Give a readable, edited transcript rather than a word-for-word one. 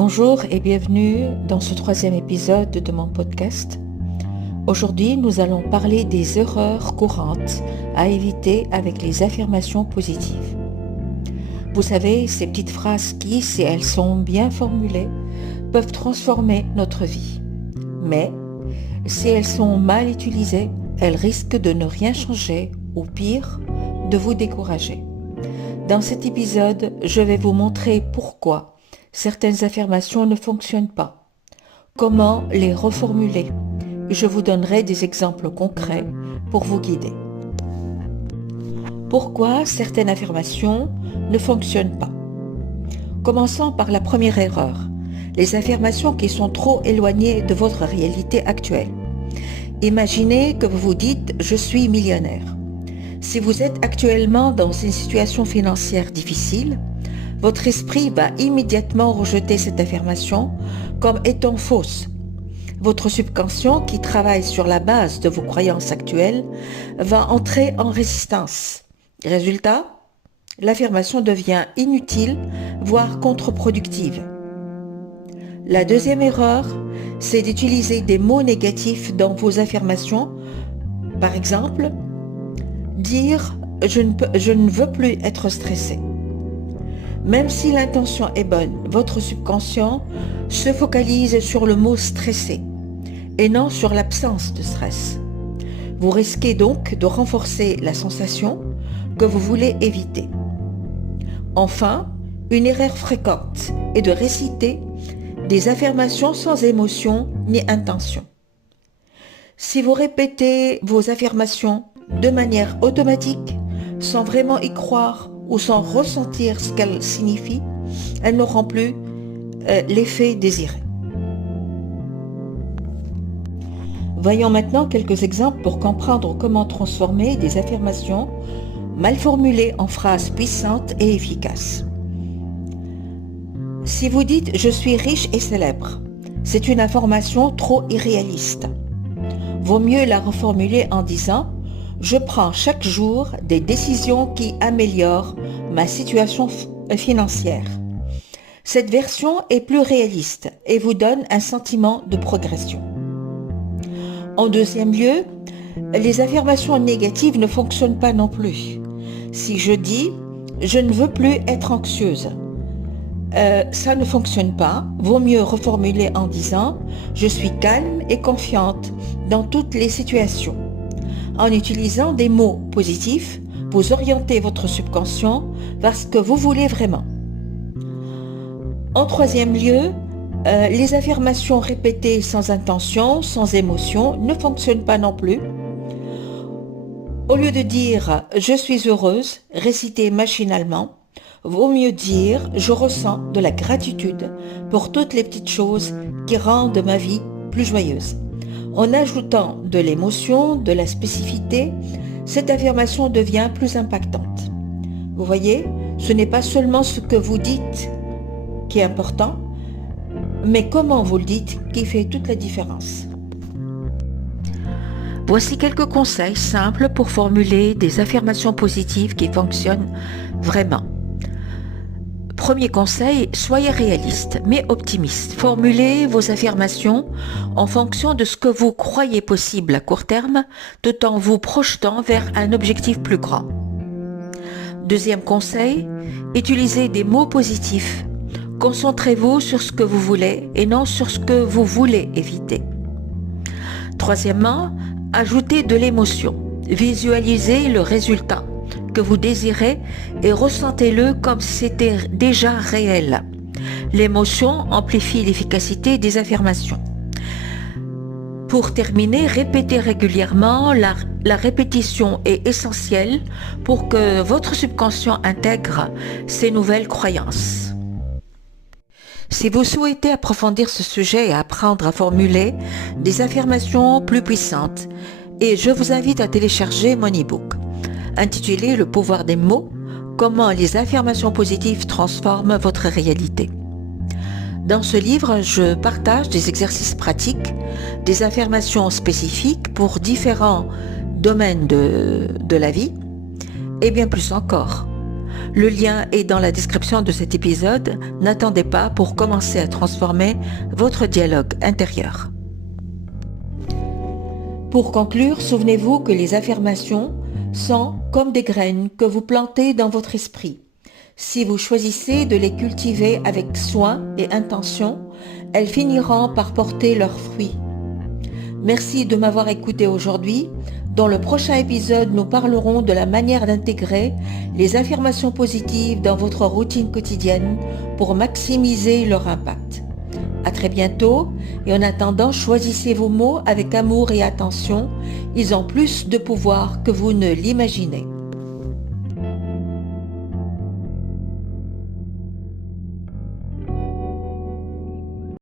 Bonjour et bienvenue dans ce troisième épisode de mon podcast. Aujourd'hui, nous allons parler des erreurs courantes à éviter avec les affirmations positives. Vous savez, ces petites phrases qui, si elles sont bien formulées, peuvent transformer notre vie. Mais, si elles sont mal utilisées, elles risquent de ne rien changer ou pire, de vous décourager. Dans cet épisode, je vais vous montrer pourquoi certaines affirmations ne fonctionnent pas, comment les reformuler. Je vous donnerai des exemples concrets pour vous guider. Pourquoi certaines affirmations ne fonctionnent pas? Commençons par la première erreur, les affirmations qui sont trop éloignées de votre réalité actuelle. Imaginez que vous vous dites « je suis millionnaire ». Si vous êtes actuellement dans une situation financière difficile, votre esprit va immédiatement rejeter cette affirmation comme étant fausse. Votre subconscient, qui travaille sur la base de vos croyances actuelles, va entrer en résistance. Résultat, l'affirmation devient inutile, voire contre-productive. La deuxième erreur, c'est d'utiliser des mots négatifs dans vos affirmations. Par exemple, dire « je ne veux plus être stressé ». Même si l'intention est bonne, votre subconscient se focalise sur le mot « stressé » et non sur l'absence de stress. Vous risquez donc de renforcer la sensation que vous voulez éviter. Enfin, une erreur fréquente est de réciter des affirmations sans émotion ni intention. Si vous répétez vos affirmations de manière automatique, sans vraiment y croire ou sans ressentir ce qu'elles signifient, elles n'auront plus l'effet désiré. Voyons maintenant quelques exemples pour comprendre comment transformer des affirmations mal formulées en phrases puissantes et efficaces. Si vous dites « je suis riche et célèbre », c'est une affirmation trop irréaliste. Vaut mieux la reformuler en disant « je prends chaque jour des décisions qui améliorent ma situation financière ». Cette version est plus réaliste et vous donne un sentiment de progression. En deuxième lieu, les affirmations négatives ne fonctionnent pas non plus. Si je dis « je ne veux plus être anxieuse », ça ne fonctionne pas. Vaut mieux reformuler en disant « je suis calme et confiante dans toutes les situations ». En utilisant des mots positifs, vous orientez votre subconscient vers ce que vous voulez vraiment. En troisième lieu, les affirmations répétées sans intention, sans émotion, ne fonctionnent pas non plus. Au lieu de dire « je suis heureuse », réciter machinalement, vaut mieux dire « je ressens de la gratitude pour toutes les petites choses qui rendent ma vie plus joyeuse ». En ajoutant de l'émotion, de la spécificité, cette affirmation devient plus impactante. Vous voyez, ce n'est pas seulement ce que vous dites qui est important, mais comment vous le dites qui fait toute la différence. Voici quelques conseils simples pour formuler des affirmations positives qui fonctionnent vraiment. Premier conseil, soyez réaliste mais optimiste. Formulez vos affirmations en fonction de ce que vous croyez possible à court terme, tout en vous projetant vers un objectif plus grand. Deuxième conseil, utilisez des mots positifs. Concentrez-vous sur ce que vous voulez et non sur ce que vous voulez éviter. Troisièmement, ajoutez de l'émotion. Visualisez le résultat que vous désirez et ressentez-le comme si c'était déjà réel. L'émotion amplifie l'efficacité des affirmations. Pour terminer, répétez régulièrement. La répétition est essentielle pour que votre subconscient intègre ces nouvelles croyances. Si vous souhaitez approfondir ce sujet et apprendre à formuler des affirmations plus puissantes, et je vous invite à télécharger mon e-book intitulé « Le pouvoir des mots, comment les affirmations positives transforment votre réalité ». Dans ce livre, je partage des exercices pratiques, des affirmations spécifiques pour différents domaines de la vie et bien plus encore. Le lien est dans la description de cet épisode. N'attendez pas pour commencer à transformer votre dialogue intérieur. Pour conclure, souvenez-vous que les affirmations sont comme des graines que vous plantez dans votre esprit. Si vous choisissez de les cultiver avec soin et intention, elles finiront par porter leurs fruits. Merci de m'avoir écouté aujourd'hui. Dans le prochain épisode, nous parlerons de la manière d'intégrer les affirmations positives dans votre routine quotidienne pour maximiser leur impact. À très bientôt et en attendant, choisissez vos mots avec amour et attention. Ils ont plus de pouvoir que vous ne l'imaginez.